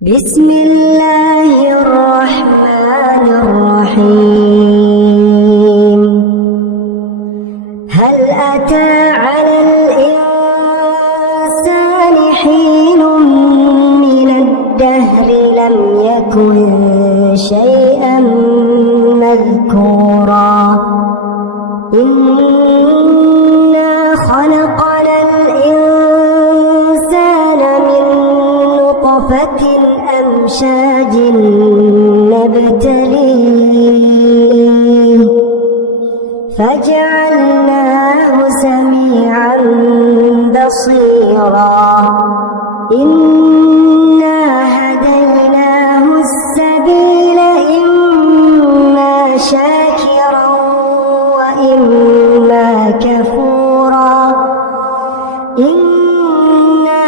بسم الله الرحمن الرحيم. هل أتى على الإنسان حين من الدهر لم يكن شيئا مذكورا إنا خلقنا الإنسان من نطفة أمشاج نبتليه فجعلناه سميعا بصيرا إنا هديناه السبيل إما شاكرا وإما كفورا إنا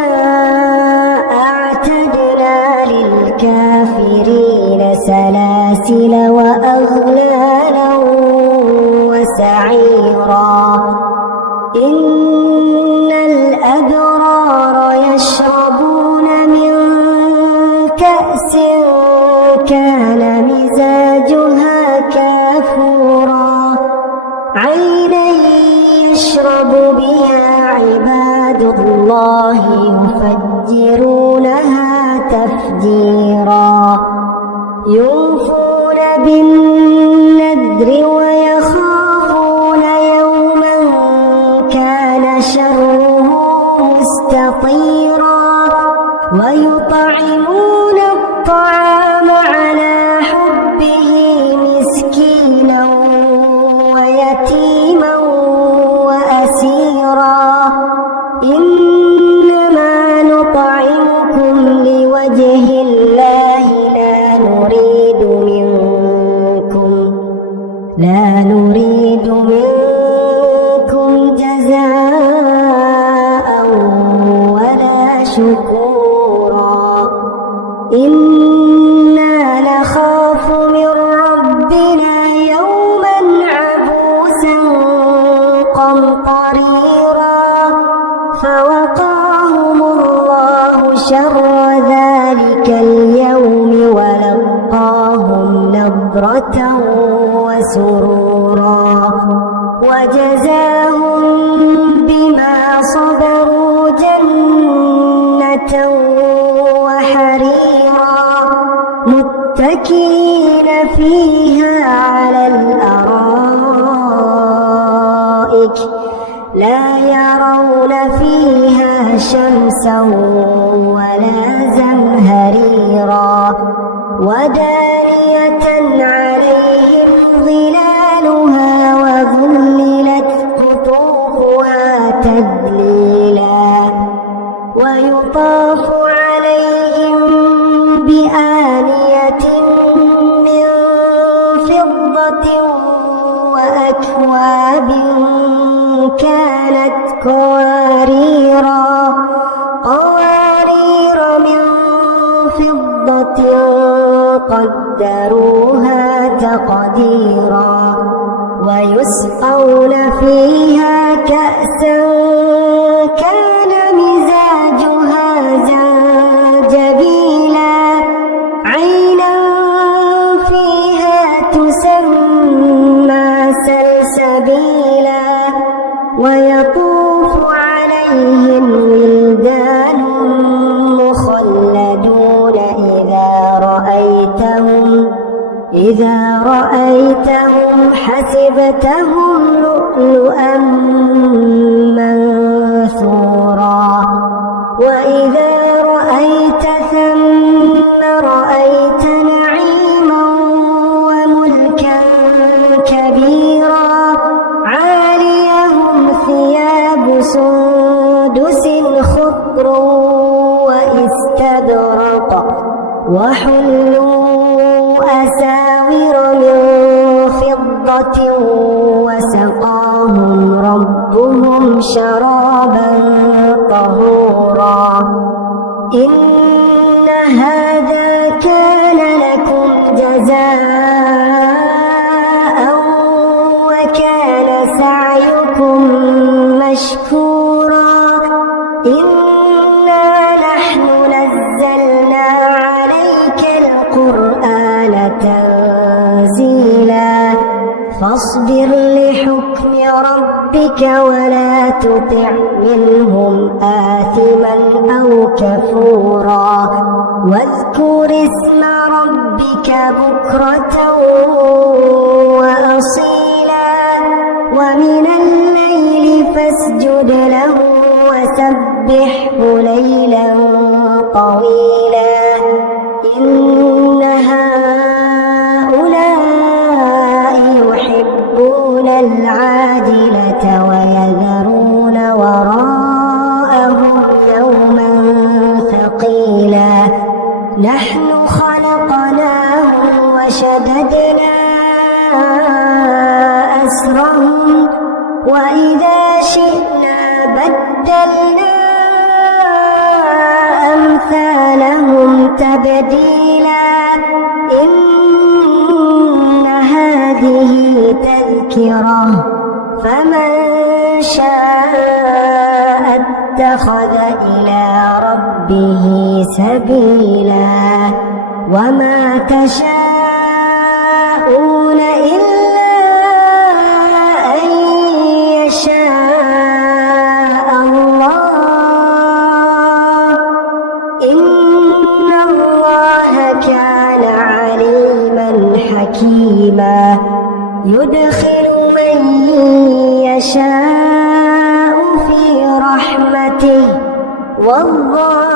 أعتدنا للكافرين سلاسل وأغلالا وسعيرا إن الأبرار يشربون من كأس كان مزاجها كافورا عينا يشرب بها عباد الله يفجرونها تفجيرا يوفون بالنذر ويخافون يوما كان شره مستطيرا ويطعمون الطعام على حبه مسكينا ويتيما وأسيرا إنما نطعمكم لوجه الله لا نريد منكم جزاء ولا شكورا إنا نخاف من ربنا يوما عبوسا قمطريرا فوقاهم الله شر ذلك اليوم ولقاهم نضرة وسرورا وجزاهم بما صبروا جنة وحريرا متكئين فيها على الأرائك لا يرون فيها شمسا ولا زمهريرا ودانية عليهم ظلالها وذللت قطوفها تذليلا ويطاف عليهم بآنية من فضة وأكواب كانت قوارير من فضة قدروها تقديرا ويسقون فيها كأسا كان مزاجها زنجبيلا عينا فيها تسمى سلسبيلا ويطوف عليهم ولدان مخلدون إذا رأيتهم حسبتهم لؤلؤا منثورا وإذا رأيت ثم رأيت نعيما وملكا كبيرا عاليهم ثياب سندس خضر واستبرق وحلوا أساور من فضة وسقاهم ربهم شرابا طهورا إن هذا كان لكم جزاء وكان سعيكم مشكورا إنا نحن نزلنا فاصبر لحكم ربك ولا تطع منهم آثما أو كفورا واذكر اسم ربك بكرة وأصيلا ومن الليل فاسجد له وسبحه ليلا طويلا إن هؤلاء يحبون العاجلة ويذرون وراءهم يوما ثقيلا نحن خلقناهم وشددنا أسرهم وإذا شئنا بدلنا أمثالهم تبديلا إن هذه تذكرة فمن شاء اتخذ إلى ربه سبيلا وما تشاءون إلا أن يشاء الله إن الله كان عليما حكيما يدخل من يشاء في رحمته والظالمين